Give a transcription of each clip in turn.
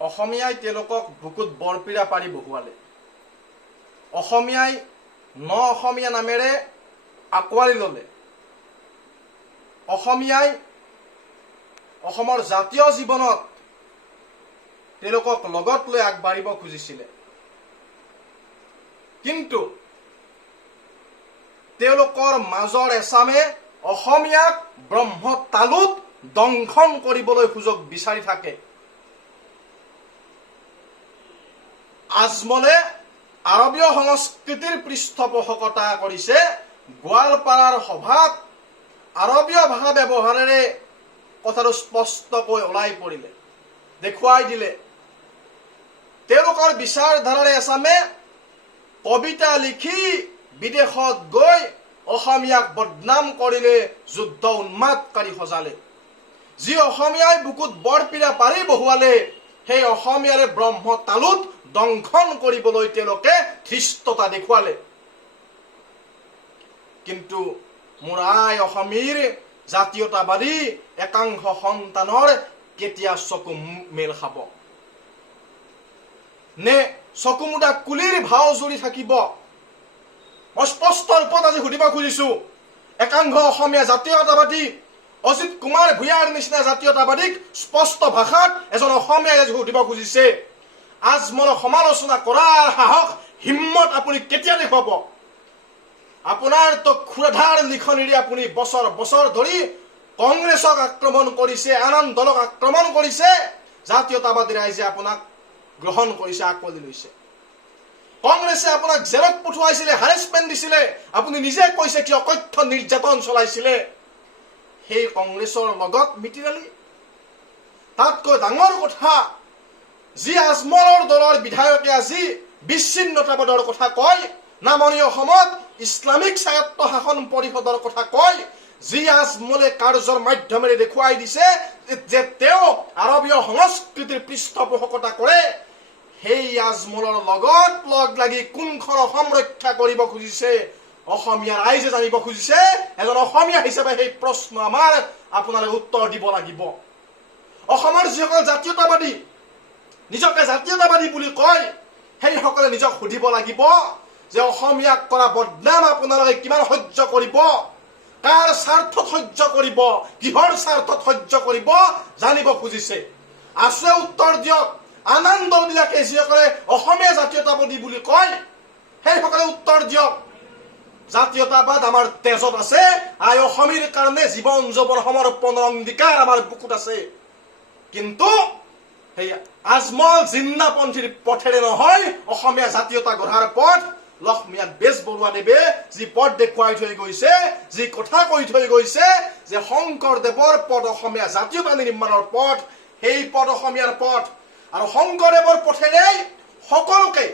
অসমীয়াই তেওঁলোকক বুকুত বৰপীৰা পাৰি বহুৱালে। অসমীয়াই ন অসমীয়া নামেৰে আঁকোৱালি ল'লে। অসমীয়াই অসমৰ জাতীয় জীৱনত তেওঁলোকক লগত লৈ আগবাঢ়িব খুজিছিলে। কিন্তু তেওঁলোকৰ মাজৰ এচামে অসমীয়াক ব্ৰহ্মতালুত দংশন কৰিবলৈ সুযোগ বিচাৰি থাকে। আজমলে আৰবীয় সংস্কৃতিৰ পৃষ্ঠপোষকতা কৰিছে। গোৱালপাৰাৰ সভাত আৰবীয় ভাষা ব্যৱহাৰেৰে কথাটো স্পষ্টকৈ ওলাই পৰিলে, দেখুৱাই দিলে। তেওঁলোকৰ বিচাৰধাৰাৰে এচামে কবিতা লিখি বিদেশত গৈ অসমীয়াক বদনাম কৰিলে, যুদ্ধ উন্মাদকাৰী সজালে। যি অসমীয়াই বুকুত বৰপীৰা পাৰি বহুৱালে, সেই অসমীয়াৰে ব্ৰহ্মতালুত দংশন কৰিবলৈ তেওঁলোকে ধৃষ্টতা দেখুৱালে। কিন্তু মোৰ আই অসমীৰ জাতীয়তাবাদী একাংশ সন্তানৰ কেতিয়া চকু মেল খাব? নে চকুমুদা কুলিৰ ভাও জুৰি থাকিব? মই স্পষ্ট ৰূপত আজি সুধিব খুজিছো, একাংশ অসমীয়া জাতীয়তাবাদী অজিত কুমাৰ ভূঞাৰ নিচিনা জাতীয়তাবাদীক স্পষ্ট ভাষাত এজন অসমীয়াই আজি সুধিব খুজিছে, আজমলক সমালোচনা কৰাৰ সাহস হিম্মত আপুনি কেতিয়া দেখুৱাব? আপোনাৰ তো ক্ষুধাৰ লিখনিৰে আপুনি বছৰ বছৰ ধৰি কংগ্ৰেছক আক্ৰমণ কৰিছে, আন দলক আক্ৰমণ কৰিছে। জাতীয়তাবাদী ৰাইজে আপোনাক গ্ৰহণ কৰিছে, আঁকোৱালি লৈছে। কংগ্ৰেছে আপোনাক জেলত পঠুৱাইছিলে, হাৰেছমেণ্ট দিছিলে। আপুনি নিজে কৈছে কি অকথ্য নিৰ্যাতন চলাইছিলে। সেই কংগ্ৰেছৰ লগত মিতিৰালি। তাতকৈ ডাঙৰ কথা, যি আজমলৰ দলৰ বিধায়কে আজি বিচ্ছিন্নতাবাদৰ কথা কয়, নামনি অসমত ইছলামিক স্বায়ত্ত শাসন পৰিষদৰ কথা কয়, যি আজমলে কাৰ্যৰ মাধ্যমেৰে দেখুৱাই দিছে যে তেওঁ আৰবীয় সংস্কৃতিৰ পৃষ্ঠপোষকতা কৰে, সেই আজমলৰ লগত লগ লাগি কোনখন অসম ৰক্ষা কৰিব খুজিছে অসমীয়া ৰাইজে জানিব খুজিছে। এজন অসমীয়া হিচাপে সেই প্ৰশ্ন আমাৰ আপোনালোকে উত্তৰ দিব লাগিব। অসমৰ যিসকল জাতীয়তাবাদী নিজকে জাতীয়তাবাদী বুলি কয়, সেইসকলে নিজক সুধিব লাগিব যে অসমীয়াক কৰা বদনাম আপোনালোকে কিমান সহ্য কৰিব, কাৰ স্বাৰ্থত সহ্য কৰিব, কিহৰ স্বাৰ্থত সহ্য কৰিব জানিব খুজিছে। আছে উত্তৰ দিয়ক। আন দলবিলাকে যিসকলে অসমীয়া জাতীয়তাবাদী বুলি কয়, সেইসকলে উত্তৰ দিয়ক। জাতীয়তাবাদ আমাৰ তেজত আছে। আই অসমীৰ কাৰণে জীৱন যৌৱন সমৰ্পণৰ অংগীকাৰ আমাৰ বুকুত আছে। কিন্তু সেই আজমল জিন্নাপন্থীৰ পথেৰে নহয় অসমীয়া জাতীয়তা গঢ়াৰ পথ। লক্ষ্মীনাথ বেজবৰুৱাদেৱে যি পথ দেখুৱাই থৈ গৈছে, যি কথা কৈ থৈ গৈছে যে শংকৰদেৱৰ পথ অসমীয়া জাতীয়তা নিৰ্মাণৰ পথ, সেই পথ অসমীয়াৰ পথ। আৰু শংকৰদেৱৰ পথেৰে সকলোকে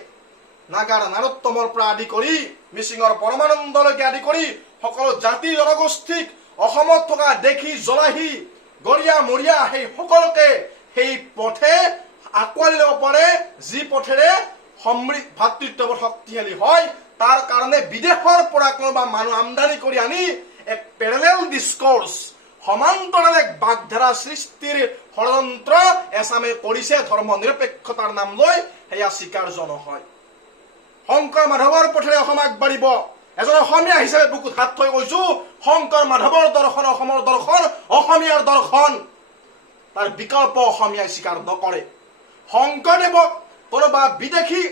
নাগাৰ নাৰোত্তমৰ পৰা আদি কৰি মিচিঙৰ পৰমানন্দলৈকে আদি কৰি সকলো জাতি জনগোষ্ঠীক অসমত থকা দেশী জলাহী গৰীয়া মৰিয়া সেই সকলোকে সেই পথে আঁকোৱালি ল'ব পাৰে, যি পথেৰে ভাতৃত্ববোধ শক্তিশালী হয়। তাৰ কাৰণে বিদেশৰ পৰা কোনোবা মানুহ আমদানি কৰি আনি এক পেৰেলেল ডিস্কৰ্চ, সমান্তৰাল এক বাগধাৰা সৃষ্টিৰ ষড়যন্ত্ৰ এচামে কৰিছে ধৰ্ম নিৰপেক্ষতাৰ নাম লৈ, সেয়া স্বীকাৰ্য নহয়। শংকৰ মাধৱৰ পথেৰে অসম আগবাঢ়িব। এজন অসমীয়া হিচাপে বুকুত হাত থৈ কৈছো, শংকৰ মাধৱৰ দৰ্শন অসমৰ দৰ্শন, অসমীয়াৰ দৰ্শন। তাৰ বিকল্প অসমীয়াই স্বীকাৰ নকৰে। শংকৰদেৱক কোনোবা বিদেশী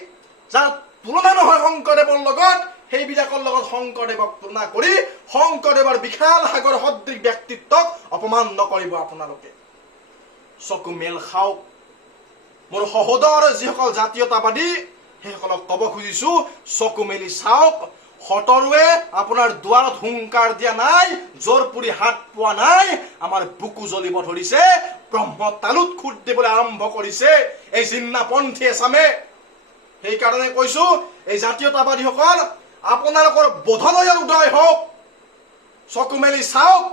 যাৰ তুলনা নহয় শংকৰদেৱৰ লগত, সেইবিলাকৰ লগত শংকৰদেৱক তুলনা কৰি শংকৰদেৱৰ বিশাল সাগৰ সদৃশ ব্যক্তিত্বক অপমান নকৰিব আপোনালোকে। চকু মেল খাওক। মোৰ সহোদৰ যিসকল জাতীয়তাবাদী সেইসকলক কব খুজিছো, চকু মেলি চাওক। সতৰুৱে আপোনাৰ দুৱাৰত হুংকাৰ দিয়া নাই, জোৰ পুৰি হাত পোৱা নাই। আমাৰ বুকু জ্বলিব ধৰিছে, ব্ৰহ্মতালুত খুদ দিবলৈ আৰম্ভ কৰিছে এই জিন্নাপন্থী এচামে। সেইকাৰণে কৈছো, এই জাতীয়তাবাদীসকল আপোনালোকৰ বোধলয়ৰ উদয় হওক। চকু মেলি চাওক।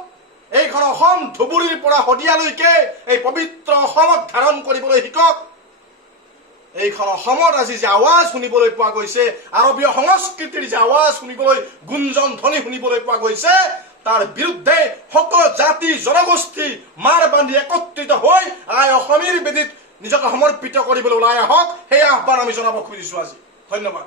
এইখন অসম ধুবুৰীৰ পৰা শদিয়ালৈকে এই পবিত্ৰ অসমক ধাৰণ কৰিবলৈ শিকক। এইখন অসমত আজি যে আৱাজ শুনিবলৈ পোৱা গৈছে, আৰবীয় সংস্কৃতিৰ যে আৱাজ শুনিবলৈ, গুঞ্জন ধ্বনি শুনিবলৈ পোৱা গৈছে, তাৰ বিৰুদ্ধে সকলো জাতি জনগোষ্ঠী মাৰ বান্ধি একত্ৰিত হৈ আই অসমীৰ বেদীত নিজকে সমৰ্পিত কৰিবলৈ ওলাই আহক সেই আহ্বান আমি জনাব খুজিছো আজি ধন্যবাদ